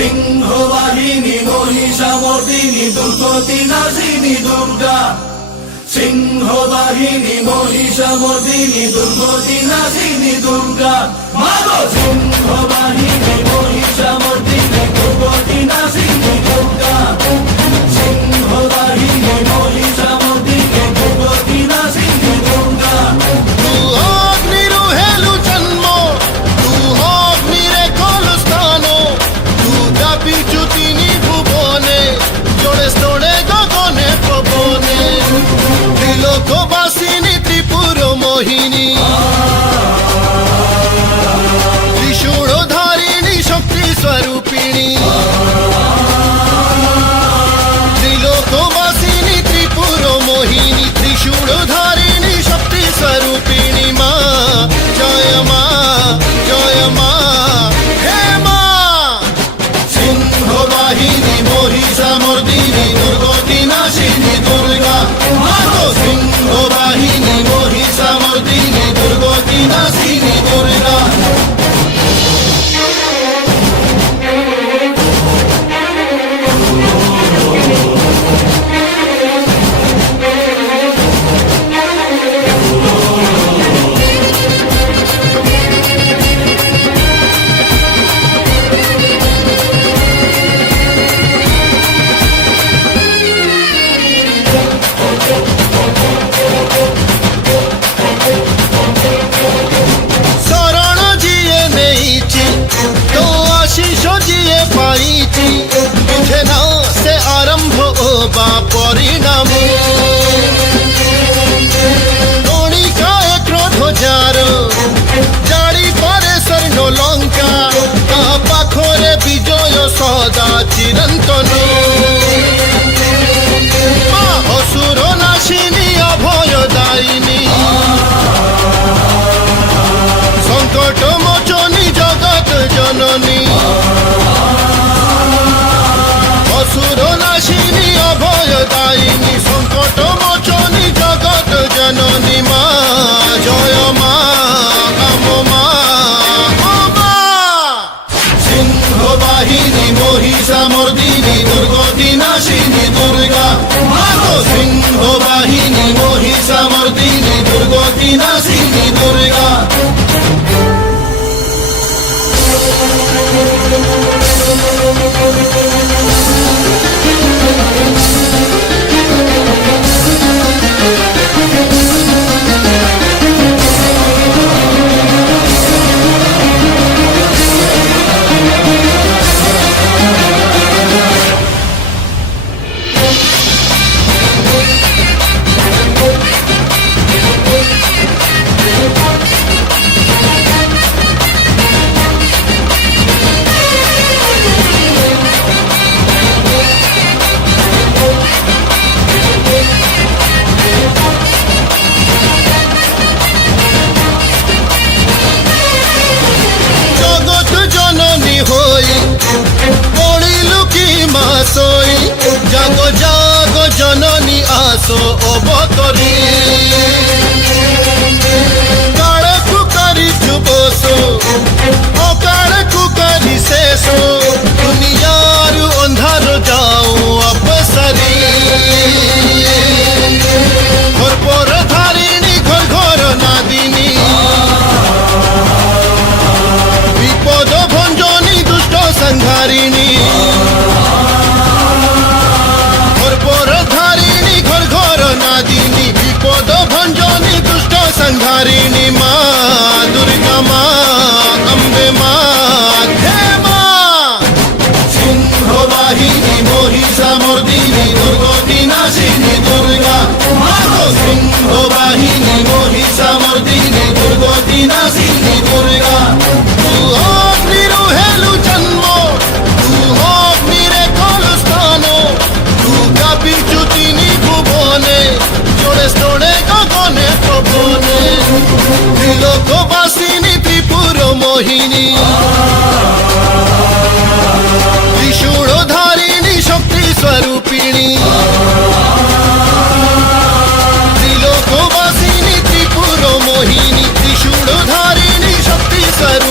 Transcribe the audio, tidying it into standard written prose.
সিংহবাহিনী মহিষামর্দিনী দুর্গতি নাশিনী দুর্গা। সিংহবাহিনী মহিষামর্দিনী দুর্গতি নাশিনী দুর্গা। মাগো সিংহবাহিনী মহিষামর্দিনী দুর্গতি নাশিনী দুর্গা। সিংহবাহিনী মহিষামর্দিনী দুর্গতি নাশিনী দুর্গা। লোকবাসিনী ত্রিপুর মোহিনী ত্রিশূলধারিণী শক্তি স্বরূপিণী। ত্রিলোকবাসিনী ত্রিপুর মোহিনী ত্রিশূলধারিণী শক্তি স্বরূপিণী। মা জয় মা জয় মা হে মা। সিংহবাহিনী মহিষামর্দিনী দুর্গতি নাশিনী দুর্গা। সিংহবাহিনী মহিষামর্দিনী দুর্গতি নাশিনী দুর্গা। से आरंभ होगा परिणाम कणिकाए क्रोध जार जाड़ी पारे स्वर्ण लंका पाखरे विजय सदा चिरंतन। असुर नाशिनी अभय दायिनी संकट मोचनी जगत जननी। असुर नाशिनी अभय दायिनी संकट मोचनी जगत जननी। मा जय मा काम मा मा। सिंहवाहिनी महिषामर्दिनी दुर्गति नाशिनी दुर्गा। मागो सिंहवाहिनी महिषामर्दिनी दुर्गति नाशिनी दुर्गा। जागो जागो जननी आसो अवतरी काल कुकारी जुबसो अकाल कुकारी शेषो दुनियार अंधार जाओ अपसरी। घर पर धारिणी घर घर नादिनी विपद भंजनी दुष्ट संहारिणी। विपद भंजनी दुष्ट संहारिणी। मा दुर्गा मा अम्बे मा हे मा। सिंहवाहिनी महिषामर्दिनी दुर्गति नाशिनी दुर्गा। मागो सिंहवाहिनी महिषामर्दिनी दुर्गति नाशिनी दुर्गा। तू अग्निरु हेलु जन्म तू अग्निरे कल स्थान तू कापिचुतिनी भुवने जोड़े जोड़े गगने पवने। त्रिलोकवासिनी त्रिपुर मोहिनी त्रिशूलधारिणी शक्ति स्वरूपिणी। त्रिलोकवासिनी त्रिपुर मोहिनी त्रिशूलधारिणी शक्ति स्वरूपिणी।